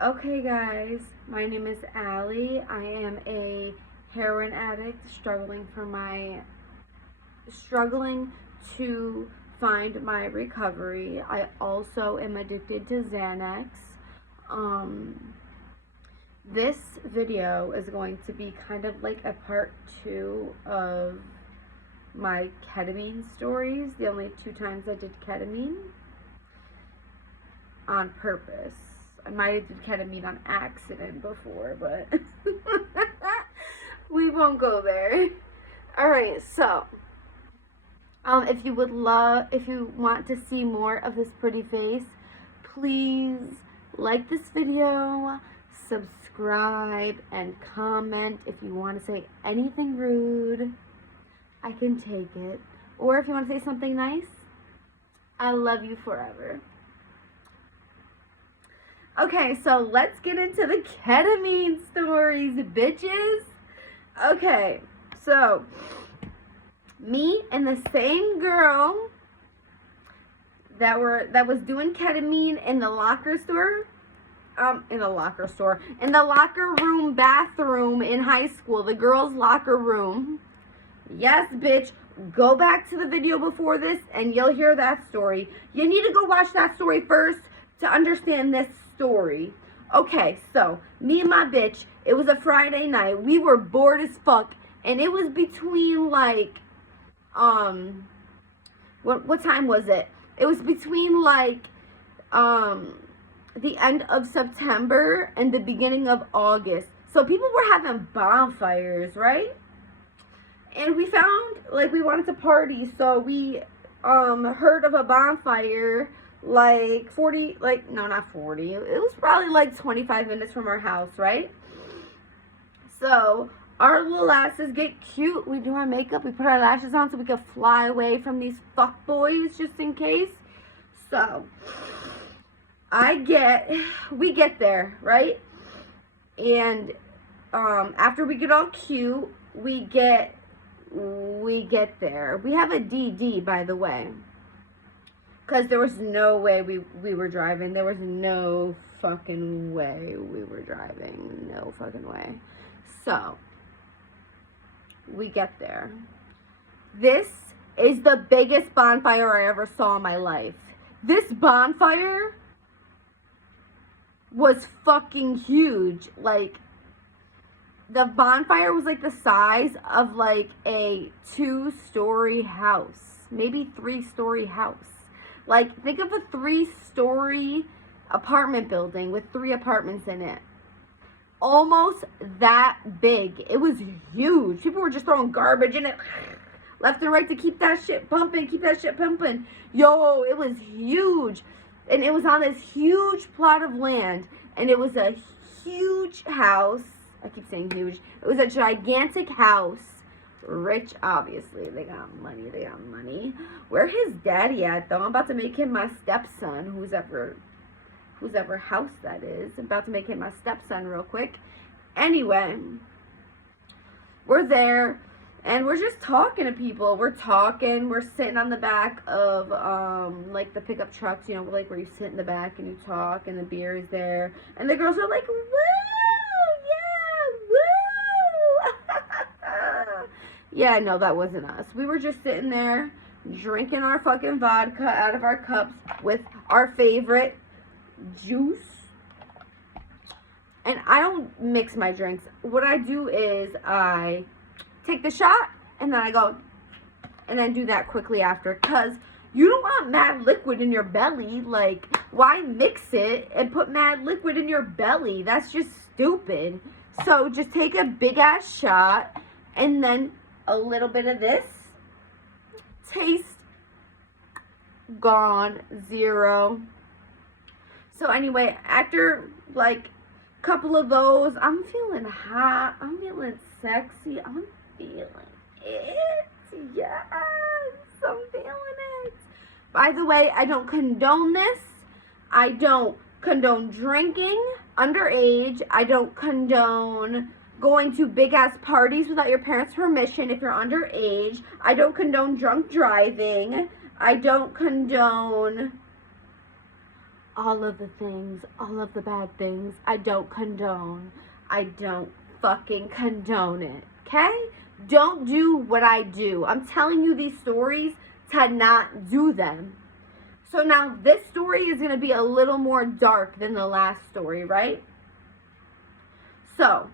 Okay guys, my name is Allie. I am a heroin addict struggling to find my recovery. I also am addicted to Xanax. This video is going to be kind of like a part 2 of my ketamine stories. The only 2 times I did ketamine on purpose. I might have did ketamine on accident before, but we won't go there. Alright, so if you want to see more of this pretty face, please like this video, subscribe, and comment. If you want to say anything rude, I can take it. Or if you want to say something nice, I love you forever. Okay, so let's get into the ketamine stories, bitches. Okay, so me and the same girl that was doing ketamine in the locker room bathroom in high school, the girls' locker room. Yes, bitch. Go back to the video before this and you'll hear that story. You need to go watch that story first to understand this story. Okay, so me and my bitch, it was a Friday night. We were bored as fuck, and it was between like what time was it? It was between like the end of September and the beginning of August. So people were having bonfires, right? And we found like we wanted to party, so we heard of a bonfire like 40, like, no, not 40. It was probably like 25 minutes from our house, right? So our little asses get cute. We do our makeup. We put our lashes on so we can fly away from these fuck boys just in case. So we get there, right? And after we get all cute, we get there. We have a DD, by the way. Because there was no way we were driving. There was no fucking way we were driving. No fucking way. So, we get there. This is the biggest bonfire I ever saw in my life. This bonfire was fucking huge. Like, the bonfire was like the size of like a 2-story house. Maybe 3-story house. Like, think of a 3-story apartment building with 3 apartments in it. Almost that big. It was huge. People were just throwing garbage in it left and right to keep that shit pumping, Yo, it was huge. And it was on this huge plot of land. And it was a huge house. I keep saying huge. It was a gigantic house. Rich, obviously. They got money. Where his daddy at, though? I'm about to make him my stepson, whose ever house that is. I'm about to make him my stepson real quick. Anyway, we're there, and we're just talking to people. We're sitting on the back of, like, the pickup trucks, you know, like, where you sit in the back and you talk, and the beer is there. And the girls are like, woo! Yeah, no, that wasn't us. We were just sitting there drinking our fucking vodka out of our cups with our favorite juice. And I don't mix my drinks. What I do is I take the shot and then I go and then do that quickly after, because you don't want mad liquid in your belly. Like, why mix it and put mad liquid in your belly? That's just stupid. So just take a big ass shot and then a little bit of this. Taste gone, 0. So anyway, after like a couple of those, I'm feeling hot. I'm feeling sexy. I'm feeling it. Yes, I'm feeling it. By the way, I don't condone this. I don't condone drinking underage. I don't condone going to big-ass parties without your parents' permission if you're underage. I don't condone drunk driving. I don't condone all of the things, all of the bad things. I don't condone. I don't fucking condone it. Okay? Don't do what I do. I'm telling you these stories to not do them. So now this story is going to be a little more dark than the last story, right? So,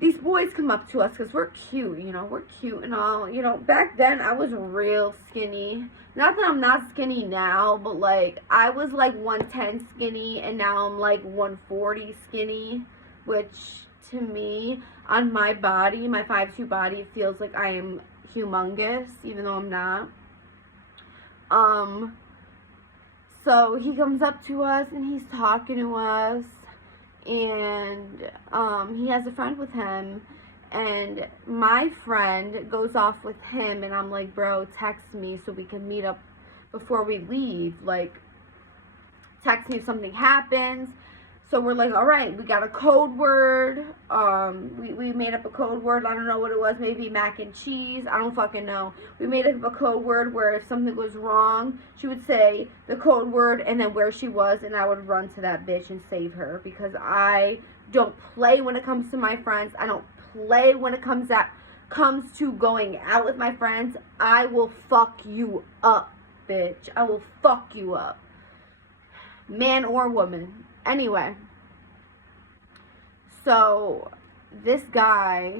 these boys come up to us because we're cute, you know, we're cute and all. You know, back then I was real skinny. Not that I'm not skinny now, but like I was like 110 skinny and now I'm like 140 skinny, which to me, on my body, my 5'2" body, it feels like I am humongous, even though I'm not. So he comes up to us and he's talking to us. And he has a friend with him, and my friend goes off with him, and I'm like, bro, text me so we can meet up before we leave. Like, text me if something happens. So we're like, all right, we got a code word. We made up a code word. I don't know what it was. Maybe mac and cheese. I don't fucking know. We made up a code word where if something was wrong, she would say the code word and then where she was, and I would run to that bitch and save her, because I don't play when it comes to my friends. I don't play when it comes to going out with my friends. I will fuck you up, bitch. I will fuck you up. Man or woman. Anyway, so this guy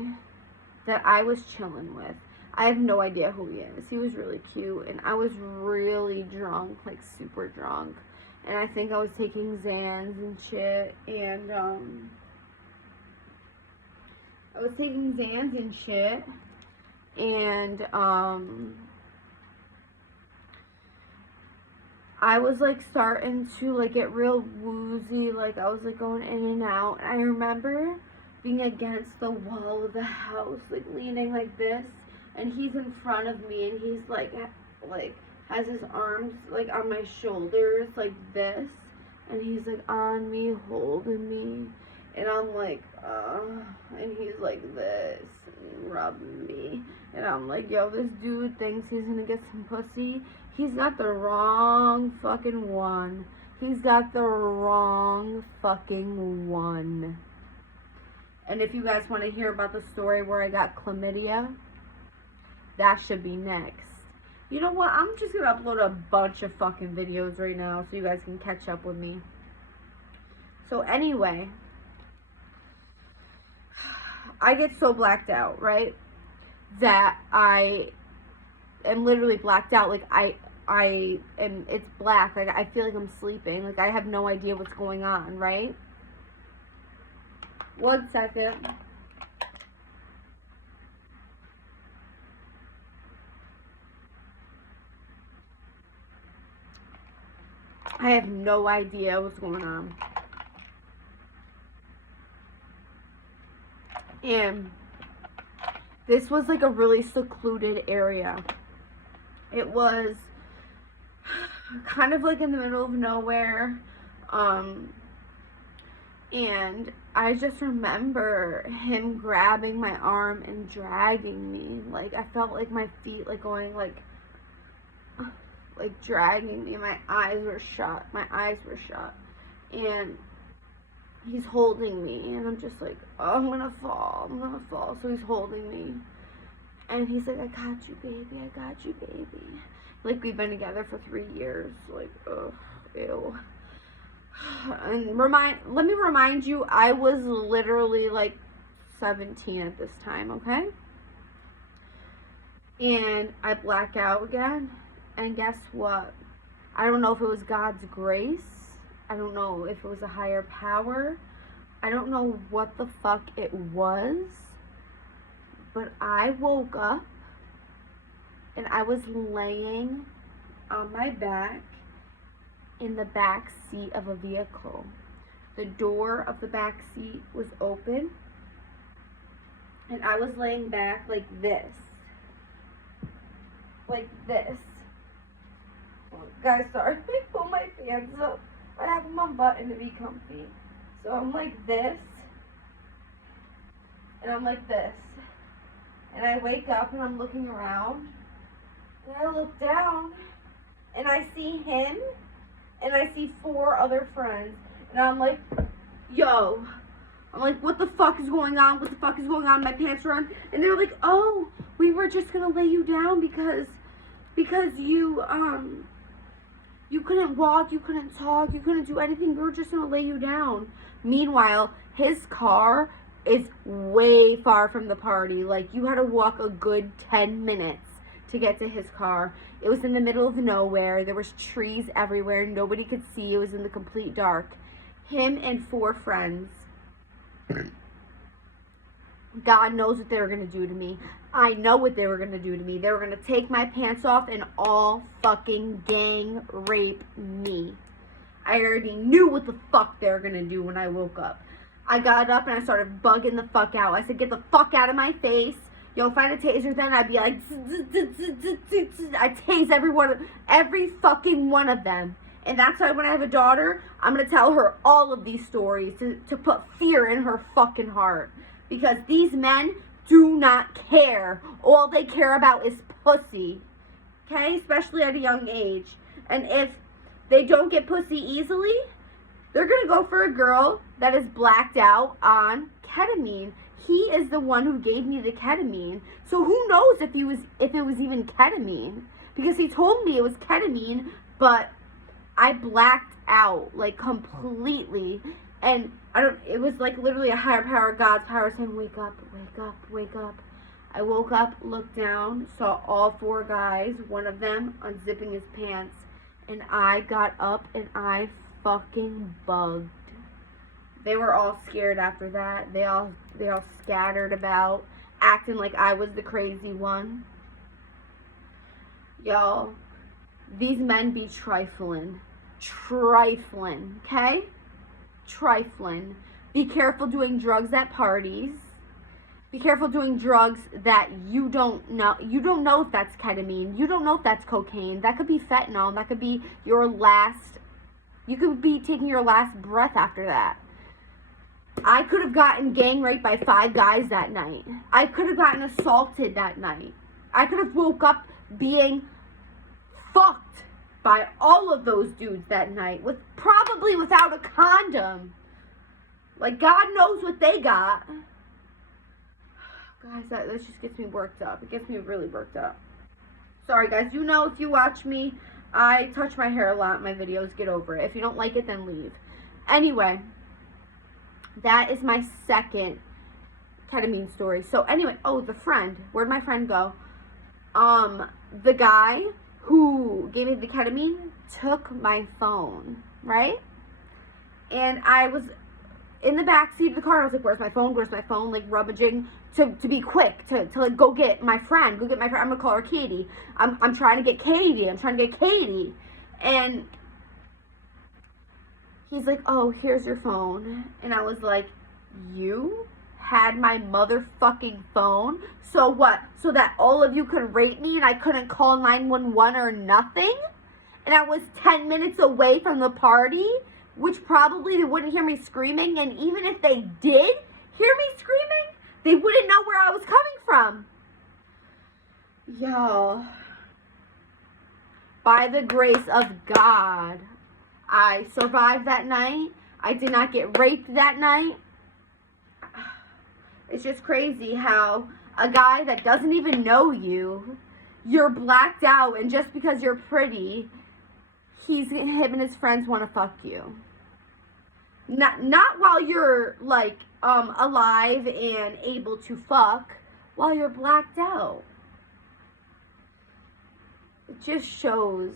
that I was chilling with, I have no idea who he is. He was really cute, and I was really drunk, like super drunk, and I think I was taking Xans and shit, and I was like starting to like get real woozy, like I was like going in and out. And I remember being against the wall of the house, like leaning like this, and he's in front of me, and he's like has his arms like on my shoulders like this, and he's like on me, holding me, and I'm like, and he's like this, and rubbing me, and I'm like, yo, this dude thinks he's gonna get some pussy. He's got the wrong fucking one. He's got the wrong fucking one. And if you guys want to hear about the story where I got chlamydia, that should be next. You know what? I'm just gonna upload a bunch of fucking videos right now so you guys can catch up with me. So anyway, I get so blacked out, right? That I am literally blacked out. Like I am, it's black. Like I feel like I'm sleeping. Like I have no idea what's going on, right? 1 second. I have no idea what's going on. And this was like a really secluded area. It was kind of like in the middle of nowhere. And I just remember him grabbing my arm and dragging me. Like I felt like my feet like going like dragging me. My eyes were shut. And he's holding me, and I'm just like, oh, I'm gonna fall. So he's holding me, and he's like, I got you, baby. Like, we've been together for 3 years. Like, ugh, ew. And let me remind you, I was literally like 17 at this time, okay? And I black out again, and guess what? I don't know if it was God's grace. I don't know if it was a higher power. I don't know what the fuck it was. But I woke up and I was laying on my back in the back seat of a vehicle. The door of the back seat was open, and I was laying back like this. Like this. Guys, sorry, let me pull my pants up. I have them unbuttoned to be comfy. So I'm like this, and I'm like this. And I wake up and I'm looking around, and I look down, and I see him and I see 4 other friends, and I'm like, yo. I'm like, what the fuck is going on? What the fuck is going on? My pants are on. And they're like, oh, we were just gonna lay you down because you couldn't walk, you couldn't talk, you couldn't do anything. We were just gonna lay you down. Meanwhile, his car is way far from the party. Like, you had to walk a good 10 minutes to get to his car. It was in the middle of nowhere. There was trees everywhere. Nobody could see. It was in the complete dark. Him and 4 friends. God knows what they were going to do to me. I know what they were going to do to me. They were going to take my pants off and all fucking gang rape me. I already knew what the fuck they were going to do when I woke up. I got up and I started bugging the fuck out. I said, get the fuck out of my face. Yo, find a taser then. I'd be like, I tase every fucking one of them. And that's why when I have a daughter, I'm going to tell her all of these stories to put fear in her fucking heart. Because these men do not care. All they care about is pussy. Okay? Especially at a young age. And if they don't get pussy easily, they're going to go for a girl that is blacked out on ketamine. He is the one who gave me the ketamine. So who knows if it was even ketamine? Because he told me it was ketamine, but I blacked out, like, completely. And it was like literally a higher power, God's power, saying, wake up, wake up, wake up. I woke up, looked down, saw all 4 guys, one of them unzipping his pants, and I got up and I fucking bugged. They were all scared after that. They all scattered about, acting like I was the crazy one. Y'all, these men be trifling. Trifling, okay? Trifling. Be careful doing drugs at parties. Be careful doing drugs that you don't know. You don't know if that's ketamine. You don't know if that's cocaine. That could be fentanyl. That could be you could be taking your last breath after that. I could have gotten gang raped by 5 guys that night. I could have gotten assaulted that night. I could have woke up being fucked by all of those dudes that night, probably without a condom. Like, God knows what they got. Guys, this just gets me worked up. It gets me really worked up. Sorry, guys. You know, if you watch me, I touch my hair a lot in my videos. Get over it. If you don't like it, then leave. Anyway, that is my second ketamine story. So, anyway, the friend. Where'd my friend go? The guy who gave me the ketamine took my phone, right? And I was in the back seat of the car. I was like, where's my phone? Where's my phone? Like, rummaging to be quick, to like, go get my friend. I'm gonna call her Katie. I'm trying to get Katie. And he's like, oh, here's your phone. And I was like, you had my motherfucking phone? So what? So that all of you could rape me and I couldn't call 911 or nothing? And I was 10 minutes away from the party, which probably they wouldn't hear me screaming. And even if they did hear me screaming, they wouldn't know where I was coming from. Y'all, by the grace of God, I survived that night. I did not get raped that night. It's just crazy how a guy that doesn't even know you, you're blacked out, and just because you're pretty, him and his friends want to fuck you. Not while you're, like, alive and able to fuck, while you're blacked out. It just shows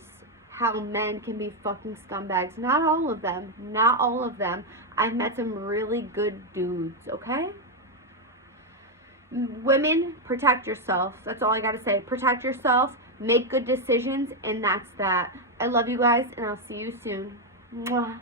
how men can be fucking scumbags. Not all of them. Not all of them. I've met some really good dudes, okay? Women, protect yourself. That's all I gotta say. Protect yourself, make good decisions, and that's that. I love you guys, and I'll see you soon. Mwah.